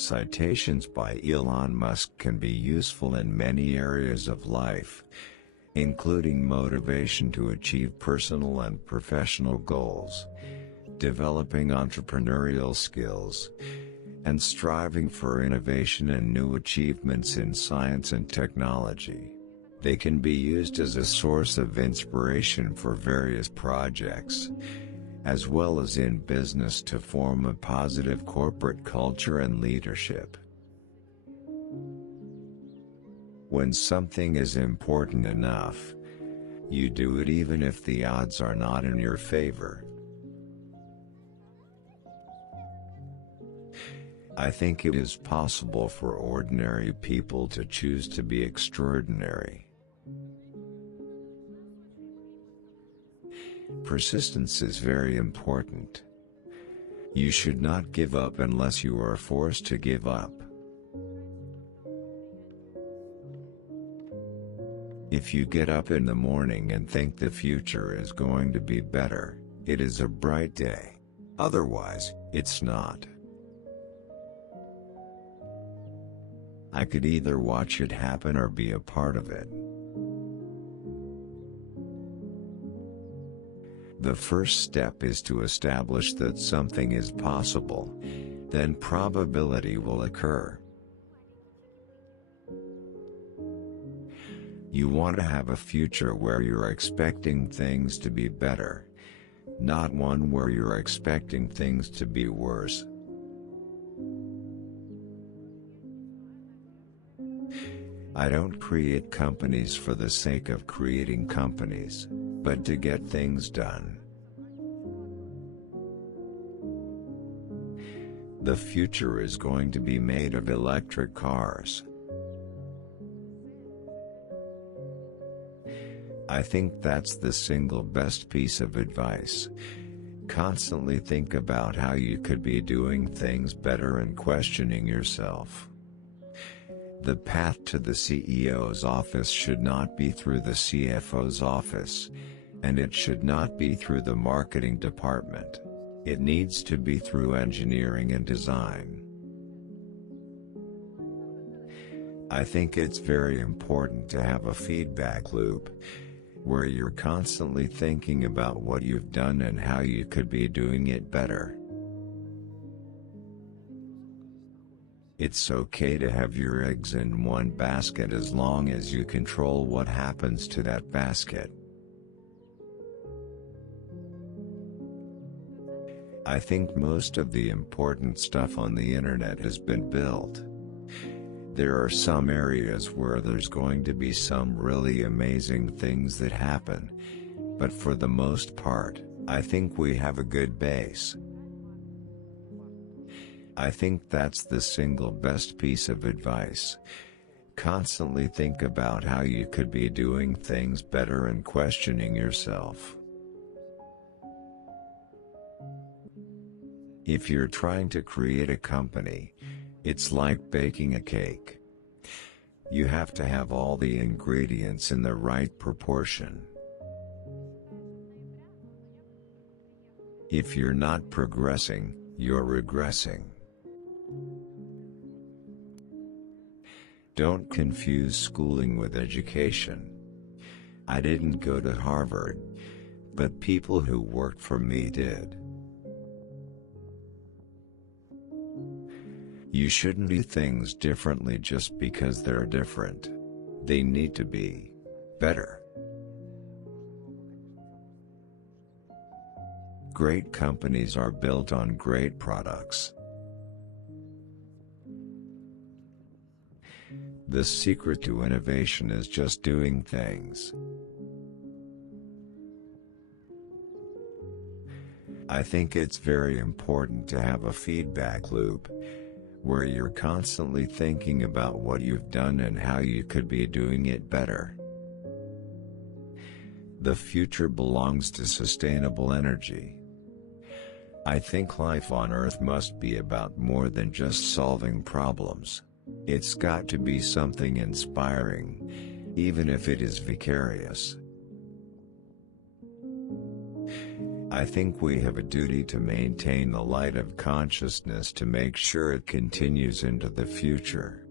Citations by Elon Musk can be useful in many areas of life, including motivation to achieve personal and professional goals, developing entrepreneurial skills, and striving for innovation and new achievements in science and technology. They can be used as a source of inspiration for various projects, as well as in business to form a positive corporate culture and leadership. When something is important enough, you do it even if the odds are not in your favor. I think it is possible for ordinary people to choose to be extraordinary. Persistence is very important. You should not give up unless you are forced to give up. If you get up in the morning and think the future is going to be better, it is a bright day. Otherwise, it's not. I could either watch it happen or be a part of it. The first step is to establish that something is possible, then probability will occur. You want to have a future where you're expecting things to be better, not one where you're expecting things to be worse. I don't create companies for the sake of creating companies, but to get things done. The future is going to be made of electric cars. I think that's the single best piece of advice. Constantly think about how you could be doing things better and questioning yourself. The path to the CEO's office should not be through the CFO's office, and it should not be through the marketing department. It needs to be through engineering and design. I think it's very important to have a feedback loop, where you're constantly thinking about what you've done and how you could be doing it better. It's okay to have your eggs in one basket as long as you control what happens to that basket. I think most of the important stuff on the internet has been built. There are some areas where there's going to be some really amazing things that happen, but for the most part, I think we have a good base. I think that's the single best piece of advice. Constantly think about how you could be doing things better and questioning yourself. If you're trying to create a company, it's like baking a cake. You have to have all the ingredients in the right proportion. If you're not progressing, you're regressing. Don't confuse schooling with education. I didn't go to Harvard, but people who worked for me did. You shouldn't do things differently just because they're different. They need to be better. Great companies are built on great products. The secret to innovation is just doing things. I think it's very important to have a feedback loop, where you're constantly thinking about what you've done and how you could be doing it better. The future belongs to sustainable energy. I think life on Earth must be about more than just solving problems. It's got to be something inspiring, even if it is vicarious. I think we have a duty to maintain the light of consciousness to make sure it continues into the future.